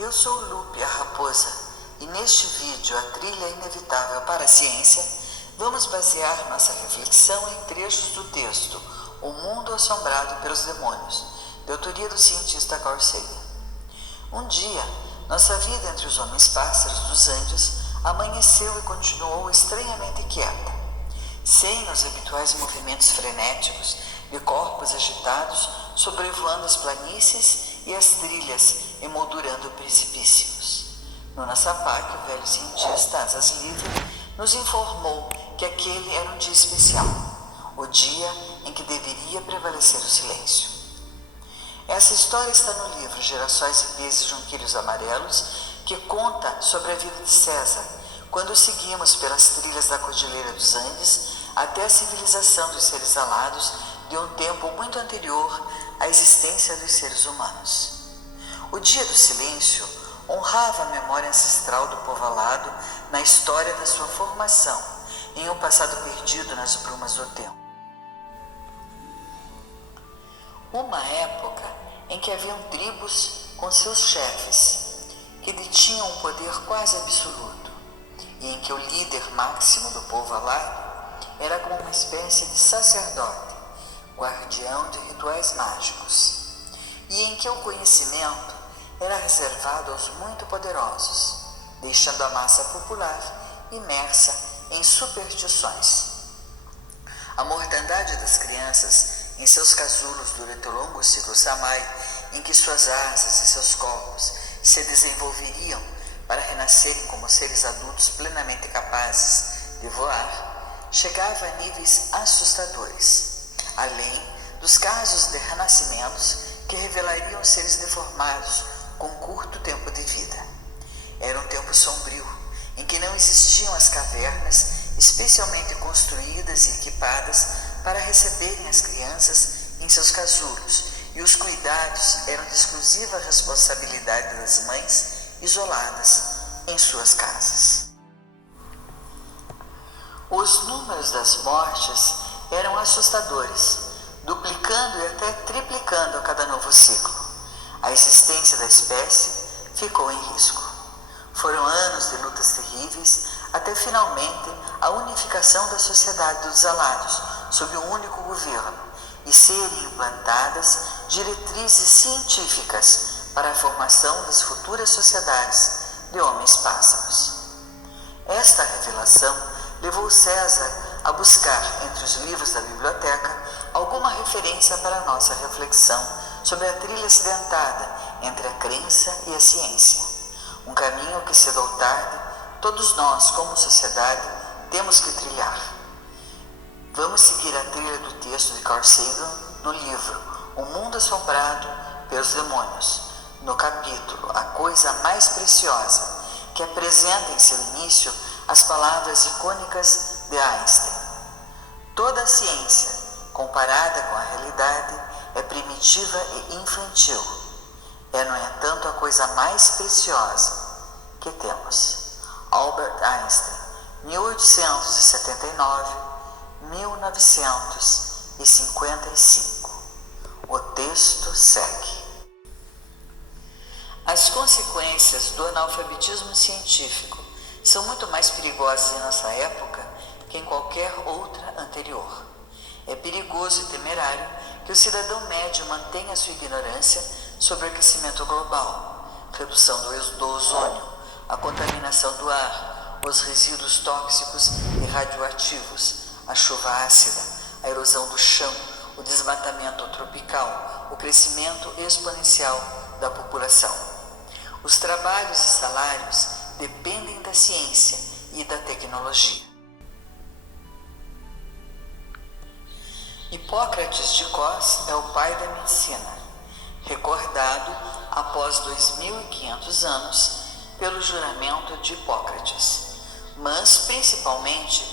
Eu sou Lupe, a raposa, e neste vídeo, A Trilha Inevitável para a Ciência, vamos basear nossa reflexão em trechos do texto O Mundo Assombrado pelos Demônios, de autoria do cientista Carl Sagan. Um dia, nossa vida entre os homens-pássaros dos Andes amanheceu e continuou estranhamente quieta, sem os habituais movimentos frenéticos de corpos agitados sobrevoando as planícies e as trilhas emoldurando precipícios. Nona Sapak, o velho cientista asas livres, nos informou que aquele era um dia especial, o dia em que deveria prevalecer o silêncio. Essa história está no livro Girassóis e Pesos Junquilhos Amarelos, que conta sobre a vida de César, quando seguimos pelas trilhas da Cordilheira dos Andes até a civilização dos seres alados de um tempo muito anterior à existência dos seres humanos. O Dia do Silêncio honrava a memória ancestral do povo alado na história da sua formação, em um passado perdido nas brumas do tempo. Uma época em que haviam tribos com seus chefes, que detinham um poder quase absoluto, e em que o líder máximo do povo alado era como uma espécie de sacerdote, guardião de rituais mágicos, e em que o conhecimento era reservado aos muito poderosos, deixando a massa popular imersa em superstições. A mortandade das crianças em seus casulos durante o longo ciclo Samai, em que suas asas e seus corpos se desenvolveriam para renascerem como seres adultos plenamente capazes de voar, chegava a níveis assustadores, além dos casos de renascimentos que revelariam seres deformados com curto tempo de vida. Era um tempo sombrio, em que não existiam as cavernas especialmente construídas e equipadas para receberem as crianças em seus casulos, e os cuidados eram de exclusiva responsabilidade das mães isoladas em suas casas. Os números das mortes eram assustadores, duplicando e até triplicando a cada novo ciclo. A existência da espécie ficou em risco. Foram anos de lutas terríveis até finalmente a unificação da sociedade dos alados sob um único governo e serem implantadas diretrizes científicas para a formação das futuras sociedades de homens-pássaros. Esta revelação levou César a buscar entre os livros da biblioteca alguma referência para a nossa reflexão sobre a trilha acidentada entre a crença e a ciência. Um caminho que, cedo ou tarde, todos nós, como sociedade, temos que trilhar. Vamos seguir a trilha do texto de Carl Sagan no livro O Mundo Assombrado pelos Demônios, no capítulo A Coisa Mais Preciosa, que apresenta em seu início as palavras icônicas de Einstein. Toda a ciência, comparada com a realidade, é primitiva e infantil. É, no entanto, a coisa mais preciosa que temos. Albert Einstein, 1879-1955. O texto segue. As consequências do analfabetismo científico são muito mais perigosas em nossa época que em qualquer outra anterior. É perigoso e temerário que o cidadão médio mantenha sua ignorância sobre o aquecimento global, redução do ozônio, a contaminação do ar, os resíduos tóxicos e radioativos, a chuva ácida, a erosão do chão, o desmatamento tropical, o crescimento exponencial da população. Os trabalhos e salários dependem da ciência e da tecnologia. Hipócrates de Cos é o pai da medicina, recordado após 2500 anos pelo juramento de Hipócrates, mas principalmente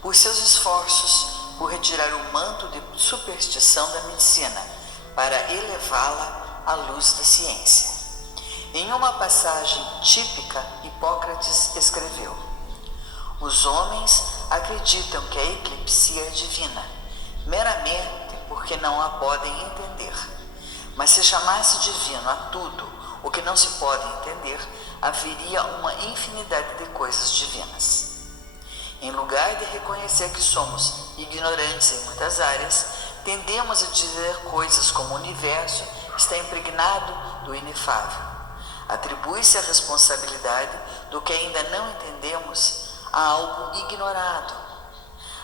por seus esforços por retirar o manto de superstição da medicina para elevá-la à luz da ciência. Em uma passagem típica, Hipócrates escreveu: os homens acreditam que a eclipsia é divina, meramente porque não a podem entender. Mas se chamasse divino a tudo o que não se pode entender, haveria uma infinidade de coisas divinas. Em lugar de reconhecer que somos ignorantes em muitas áreas, tendemos a dizer coisas como o universo está impregnado do inefável. Atribui-se a responsabilidade do que ainda não entendemos a algo ignorado.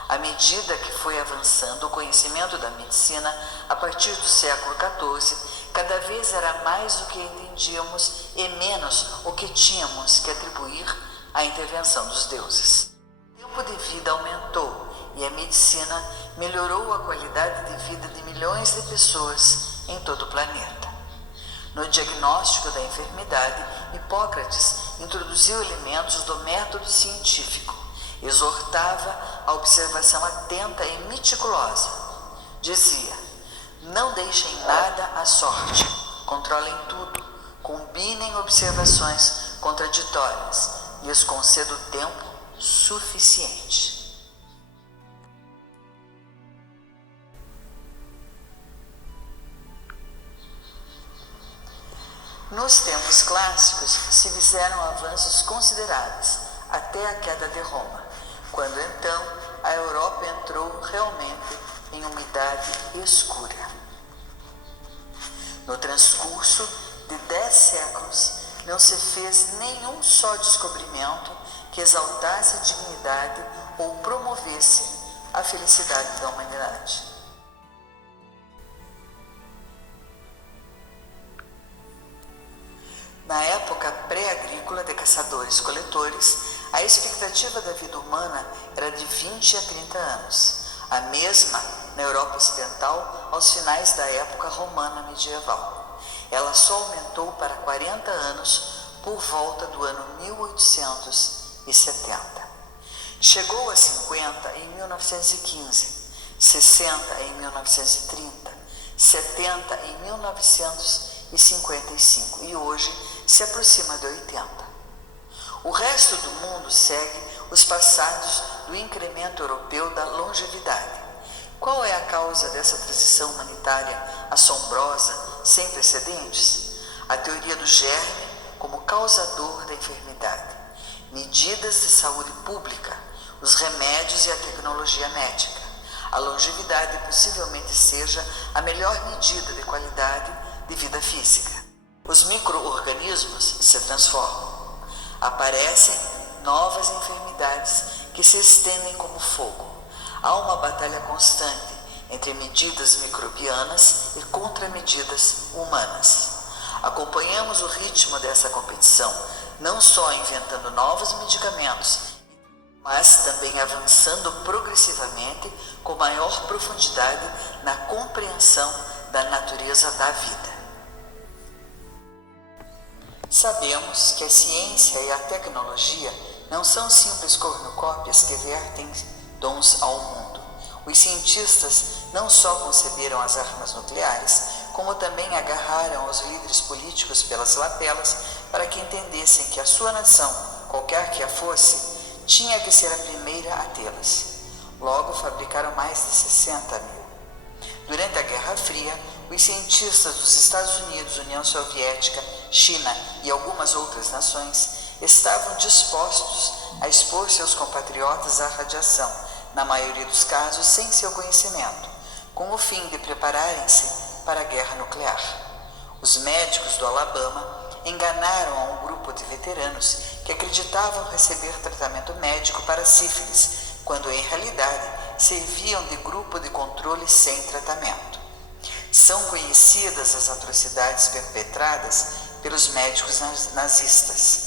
À medida que foi avançando o conhecimento da medicina, a partir do século XIV, cada vez era mais o que entendíamos e menos o que tínhamos que atribuir à intervenção dos deuses. O tempo de vida aumentou e a medicina melhorou a qualidade de vida de milhões de pessoas em todo o planeta. No diagnóstico da enfermidade, Hipócrates introduziu elementos do método científico, exortava a observação atenta e meticulosa. Dizia: não deixem nada à sorte, controlem tudo, combinem observações contraditórias, lhes concedo tempo suficiente. Nos tempos clássicos se fizeram avanços consideráveis até a queda de Roma, quando então a Europa entrou realmente em uma idade escura. No transcurso de 10 séculos não se fez nenhum só descobrimento que exaltasse a dignidade ou promovesse a felicidade da humanidade. Na época pré-agrícola de caçadores-coletores, a expectativa da vida humana era de 20 a 30 anos, a mesma na Europa Ocidental aos finais da época romana medieval. Ela só aumentou para 40 anos por volta do ano 1870. Chegou a 50 em 1915, 60 em 1930, 70 em 1955 e hoje se aproxima de 80. O resto do mundo segue os passados do incremento europeu da longevidade. Qual é a causa dessa transição humanitária assombrosa, sem precedentes? A teoria do germe como causador da enfermidade, medidas de saúde pública, os remédios e a tecnologia médica. A longevidade possivelmente seja a melhor medida de qualidade de vida física. Os micro-organismos se transformam. Aparecem novas enfermidades que se estendem como fogo. Há uma batalha constante entre medidas microbianas e contramedidas humanas. Acompanhamos o ritmo dessa competição, não só inventando novos medicamentos, mas também avançando progressivamente com maior profundidade na compreensão da natureza da vida. Sabemos que a ciência e a tecnologia não são simples cornucópias que vertem dons ao mundo. Os cientistas não só conceberam as armas nucleares, como também agarraram os líderes políticos pelas lapelas para que entendessem que a sua nação, qualquer que a fosse, tinha que ser a primeira a tê-las. Logo fabricaram mais de 60 mil. Durante a Guerra Fria, os cientistas dos Estados Unidos, União Soviética, China e algumas outras nações estavam dispostos a expor seus compatriotas à radiação, na maioria dos casos sem seu conhecimento, com o fim de prepararem-se para a guerra nuclear. Os médicos do Alabama enganaram a um grupo de veteranos que acreditavam receber tratamento médico para sífilis, quando em realidade serviam de grupo de controle sem tratamento. São conhecidas as atrocidades perpetradas pelos médicos nazistas.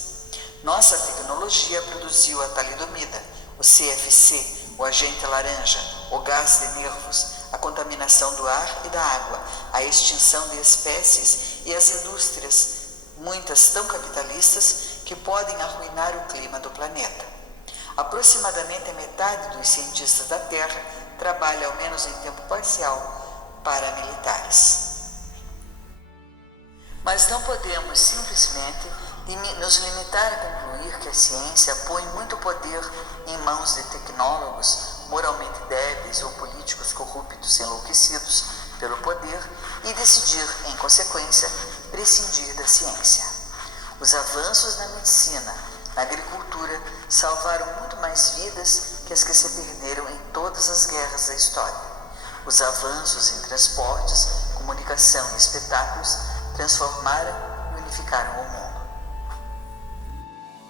Nossa tecnologia produziu a talidomida, o CFC, o agente laranja, o gás de nervos, a contaminação do ar e da água, a extinção de espécies e as indústrias, muitas tão capitalistas que podem arruinar o clima do planeta. Aproximadamente a metade dos cientistas da Terra trabalha, ao menos em tempo parcial, para militares. Mas não podemos simplesmente nos limitar a concluir que a ciência põe muito poder em mãos de tecnólogos moralmente débeis ou políticos corruptos e enlouquecidos pelo poder e decidir, em consequência, prescindir da ciência. Os avanços na medicina, na agricultura, salvaram muito mais vidas que as que se perderam em todas as guerras da história. Os avanços em transportes, comunicação e espetáculos transformaram e unificaram o mundo.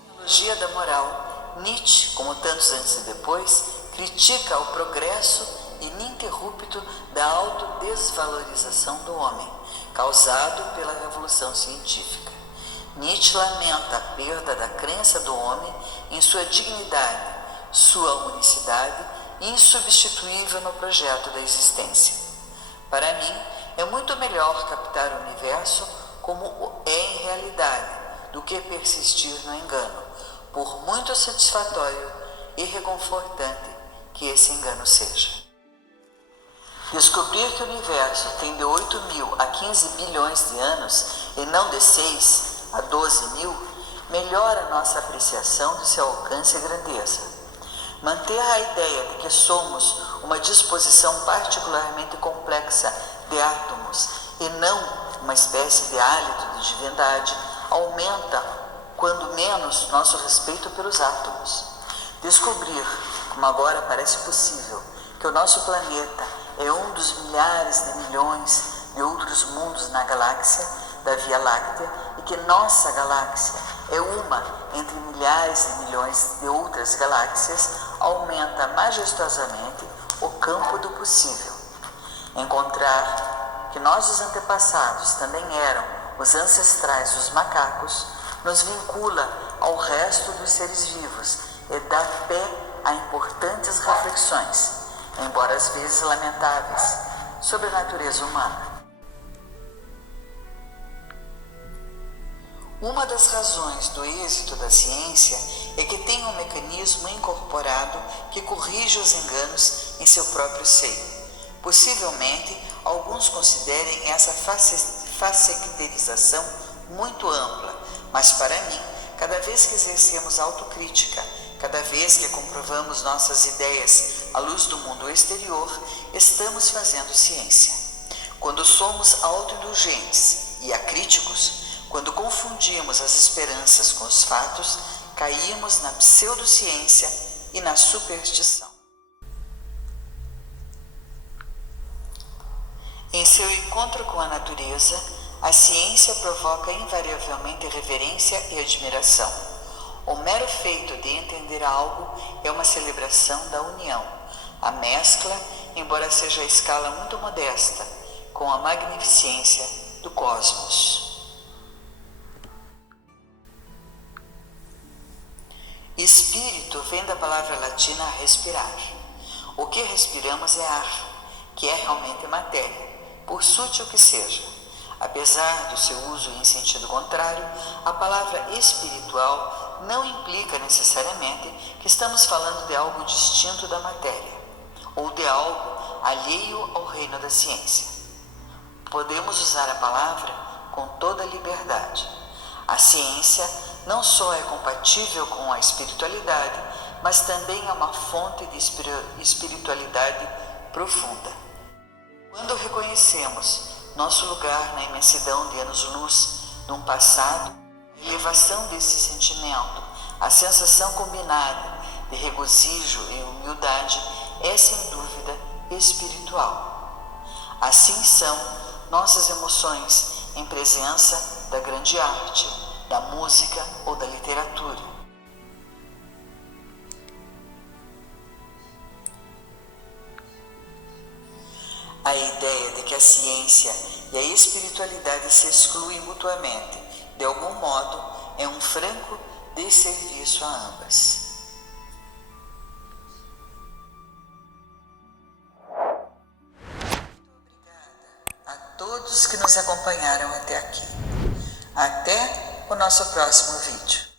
Na teologia da moral, Nietzsche, como tantos antes e depois, critica o progresso ininterrupto da autodesvalorização do homem, causado pela revolução científica. Nietzsche lamenta a perda da crença do homem em sua dignidade, sua unicidade insubstituível no projeto da existência. Para mim, é muito melhor captar o universo como é em realidade do que persistir no engano, por muito satisfatório e reconfortante que esse engano seja. Descobrir que o universo tem de 8.000 a 15 bilhões de anos e não de 6 a 12.000 melhora nossa apreciação de seu alcance e grandeza. Manter a ideia de que somos uma disposição particularmente complexa de átomos e não uma espécie de hálito de divindade aumenta, quando menos, nosso respeito pelos átomos. Descobrir, como agora parece possível, que o nosso planeta é um dos milhares de milhões de outros mundos na galáxia da Via Láctea e que nossa galáxia é uma entre milhares de milhões de outras galáxias aumenta majestosamente o campo do possível. Encontrar que nossos antepassados também eram os ancestrais dos macacos nos vincula ao resto dos seres vivos e dá pé a importantes reflexões, embora às vezes lamentáveis, sobre a natureza humana. Uma das razões do êxito da ciência é que tem um mecanismo incorporado que corrige os enganos em seu próprio seio. Possivelmente, alguns considerem essa facerização muito ampla, mas para mim, cada vez que exercemos autocrítica, cada vez que comprovamos nossas ideias à luz do mundo exterior, estamos fazendo ciência. Quando somos autoindulgentes e acríticos, quando confundimos as esperanças com os fatos, caímos na pseudociência e na superstição. Em seu encontro com a natureza, a ciência provoca invariavelmente reverência e admiração. O mero feito de entender algo é uma celebração da união. A mescla, embora seja a escala muito modesta, com a magnificência do cosmos. Espírito vem da palavra latina respirar. O que respiramos é ar, que é realmente matéria, por sútil que seja. Apesar do seu uso em sentido contrário, a palavra espiritual não implica necessariamente que estamos falando de algo distinto da matéria, ou de algo alheio ao reino da ciência. Podemos usar a palavra com toda a liberdade. A ciência não só é compatível com a espiritualidade, mas também é uma fonte de espiritualidade profunda. Quando reconhecemos nosso lugar na imensidão de anos-luz num passado, a elevação desse sentimento, a sensação combinada de regozijo e humildade é sem dúvida espiritual. Assim são nossas emoções em presença da grande arte, da música ou da literatura. A ideia de que a ciência e a espiritualidade se excluem mutuamente, de algum modo, é um franco desserviço a ambas. Muito obrigada a todos que nos acompanharam até aqui. Até o nosso próximo vídeo.